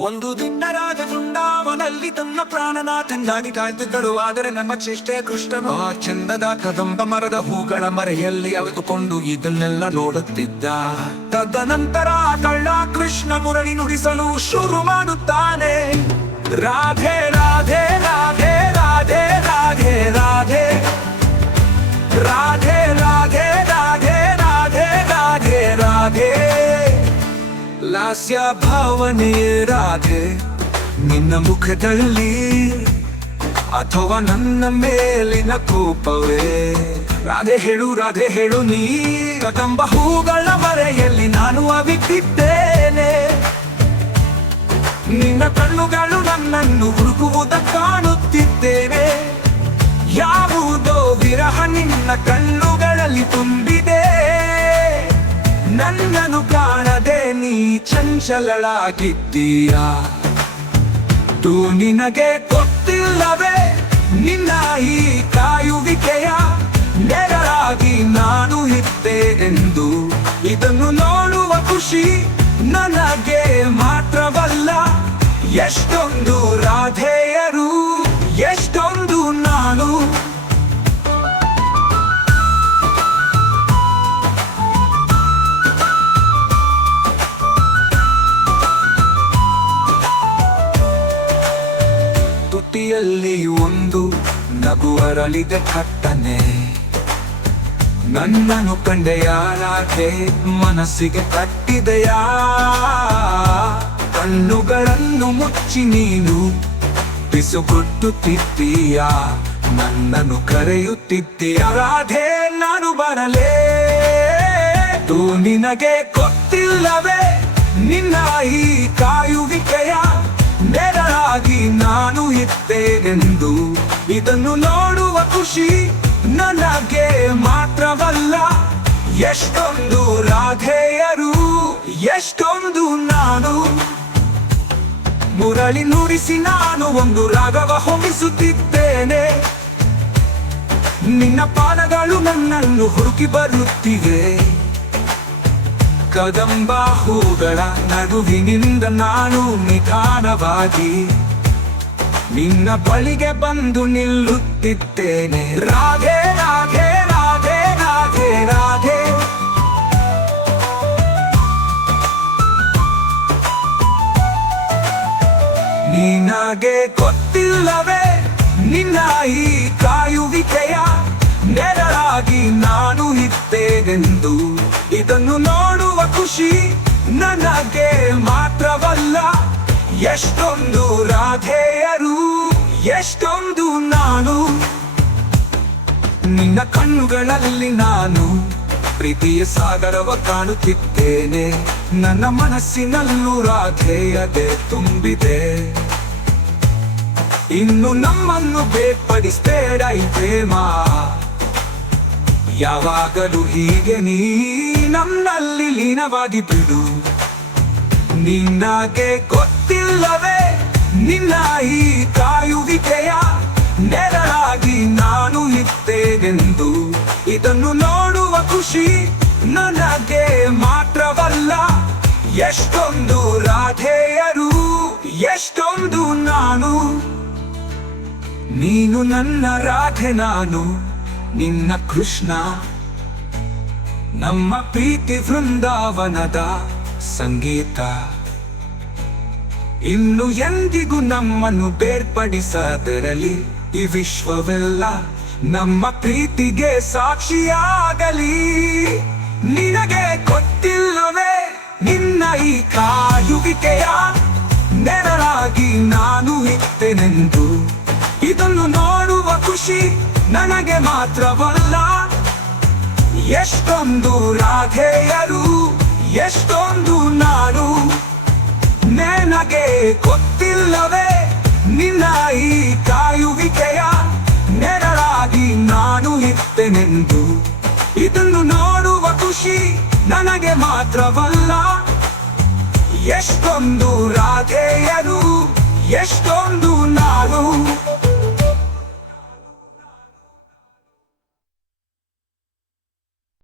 ಒಂದು ದಿನ ರಾಜ ಬೃಂದಾವನಲ್ಲಿ ತನ್ನ ಪ್ರಾಣನಾಥನಾಗಿ ಕಾಯ್ದುಗಳು ಆದರೆ ನಮ್ಮ ಚೇಷ್ಟೆ ಕೃಷ್ಣನು ಆ ಚಂದದ ಕದಂಬ ಮರದ ಹೂಗಳ ಮರೆಯಲ್ಲಿ ಅವಿತುಕೊಂಡು ಇದನ್ನೆಲ್ಲ ನೋಡುತ್ತಿದ್ದ. ತದನಂತರ ಕಳ್ಳ ಕೃಷ್ಣ ಮುರಳಿ ನುಡಿಸಲು ಶುರು ಮಾಡುತ್ತಾನೆ. ರಾಧೆ ರಾಧೆ. ಲಾಸ್ಯ ಭಾವನೆ ರಾಧೆ. ನಿನ್ನ ಮುಖದಲ್ಲಿ ಅಥವಾ ನನ್ನ ಮೇಲಿನ ಕೋಪವೇ. ರಾಧೆ ಹೇಳು ರಾಧೆ ಹೇಳು, ನೀ ಕದಂಬ ಹೂಗಳ ಮರೆಯಲ್ಲಿ ನಾನು ಅವಿತಿದ್ದೇನೆ ನಿನ್ನ ಕಣ್ಣುಗಳು ನನ್ನನ್ನು ಹುಡುಕುವುದ ಕಾಣುತ್ತಿದ್ದೇನೆ ಯಾವುದೋ ವಿರಹ ನಿನ್ನ ಕಣ್ಣುಗಳಲ್ಲಿ ತುಂಬಿದೆ. ನನ್ನನ್ನು ಕಾಣದೆ ನೀ ಚಂಚಲಳಾಗಿದ್ದೀಯಾ? ತೂ ನಿನಗೆ ಗೊತ್ತಿಲ್ಲವೇ? ನಿನ್ನ ಈ ಕಾಯುವಿಕೆಯ ನೆರಳಾಗಿ ನಾನು ಇದ್ದೇನೆಂದು ಇದನ್ನು ನೋಡುವ ಖುಷಿ ನನಗೆ ಮಾತ್ರವಲ್ಲ. ಎಷ್ಟೊಂದು ರಾಧೆಯರು, ಎಷ್ಟೊಂದು ನಾನು ತುಟಿಯಲ್ಲಿ ಒಂದು ನಗು ಅರಳಿದೆ ಕಟ್ಟನೆ ನನ್ನನ್ನು ಕಂಡೆಯ ರಾಧೆ ಮನಸ್ಸಿಗೆ ಕಟ್ಟಿದೆಯಾ? ಕಣ್ಣುಗಳನ್ನು ಮುಚ್ಚಿ ನೀನು ಬಿಸುಗುಟ್ಟುತ್ತಿದ್ದೀಯ? ನನ್ನನ್ನು ಕರೆಯುತ್ತಿದ್ದೀಯ? ರಾಧೆ, ನಾನು ಬರಲೇ. ತು ನಿನಗೆ ಗೊತ್ತಿಲ್ಲವೇ ನಿನ್ನ ಈ ಇದ್ದೇನೆಂದು ಇದನ್ನು ನೋಡುವ ಖುಷಿ ನನಗೆ ಮಾತ್ರವಲ್ಲ. ಎಷ್ಟೊಂದು ರಾಧೆಯರು, ಎಷ್ಟೊಂದು ನಾನು. ಮುರಳಿ ನುಡಿಸಿ ನಾನು ಒಂದು ರಾಗವ ಹೊಮಿಸುತ್ತಿದ್ದೇನೆ ನಿನ್ನ ಪಾದಗಳು ನನ್ನನ್ನು ಹುಡುಕಿ ಬರುತ್ತಿವೆ. ಕದಂಬ ಹೂಗಳ ನಗುವಿನಿಂದ ನಾನು ನಿಧಾನವಾಗಿ ನಿನ್ನ ಬಳಿಗೆ ಬಂದು ನಿಲ್ಲುತ್ತಿದ್ದೇನೆ. ರಾಧೆ ರಾಧೆ ರಾಧೆ ರಾಧೆ ರಾಧೆ. ನಿನಗೆ ಗೊತ್ತಿಲ್ಲವೇ, ನಿನ್ನ ಈ ಕಾಯುವಿಕೆಯ ನೆರಳಾಗಿ ನಾನು ಇದ್ದೇನೆಂದು. ಇದನ್ನು ನೋಡುವ ಖುಷಿ ನನಗೆ ಮಾತ್ರವಲ್ಲ. ಎಷ್ಟೊಂದು ರಾಧೆಯರು, ಎಷ್ಟೊಂದು ನಾನು. ನಿನ್ನ ಕಣ್ಣುಗಳಲ್ಲಿ ನಾನು ಪ್ರೀತಿಯ ಸಾಗರವ ಕಾಣುತ್ತಿದ್ದೇನೆ. ನನ್ನ ಮನಸ್ಸಿನಲ್ಲೂ ರಾಧೆಯದೆ ತುಂಬಿದೆ. ಇನ್ನು ನಮ್ಮನ್ನು ಬೇರ್ಪಡಿಸ್ಬೇಡ ಈ ಪ್ರೇಮ. ಯಾವಾಗಲೂ ಹೀಗೆ ನೀ ನನ್ನಲ್ಲಿ ಲೀನವಾಗಿ ಬಿಡು. ನಿನ್ನಗೆ ಗೊತ್ತಿಲ್ಲವೇ? ನಿನ್ನ ಈ ಕಾಯುವಿಕೆಯ ನೆರಳಾಗಿ ನಾನು ಇದ್ದೇನೆಂದು. ಇದನ್ನು ನೋಡುವ ಖುಷಿ ನನಗೆ ಮಾತ್ರವಲ್ಲ. ಎಷ್ಟೊಂದು ರಾಧೆಯರು, ಎಷ್ಟೊಂದು ನಾನು. ನೀನು ನನ್ನ ರಾಧೆ, ನಾನು ನಿನ್ನ ಕೃಷ್ಣ. ನಮ್ಮ ಪ್ರೀತಿ ವೃಂದಾವನದ ಸಂಗೀತ. ಇನ್ನು ಎಂದಿಗೂ ನಮ್ಮನ್ನು ಬೇರ್ಪಡಿಸದಿರಲಿ ಈ ವಿಶ್ವವೆಲ್ಲ ನಮ್ಮ ಪ್ರೀತಿಗೆ ಸಾಕ್ಷಿಯಾಗಲಿ. ನಿನಗೆ ಗೊತ್ತಿಲ್ಲವೇ ನಿನ್ನ ಈ ಕಾಯುವಿಕೆಯ ನೆರಳಾಗಿ ನಾನು ಇತ್ತೆನೆಂದು ಇದನ್ನು ನೋಡುವ ಖುಷಿ ನನಗೆ ಮಾತ್ರವಲ್ಲ. ಎಷ್ಟೊಂದು ರಾಧೆಯರು ಎಷ್ಟೊಂದು ಗೊತ್ತಿಲ್ಲವೇ ನಿನ್ನ ಈ ಕಾಯುವಿಕೆಯ ನೆರಳಾಗಿ ನಾನು ಇರ್ತೇನೆಂದು ಇದನ್ನು ನೋಡುವ ಖುಷಿ ನನಗೆ ಮಾತ್ರವಲ್ಲ. ಎಷ್ಟೊಂದು ರಾಧೆಯರು, ಎಷ್ಟೊಂದು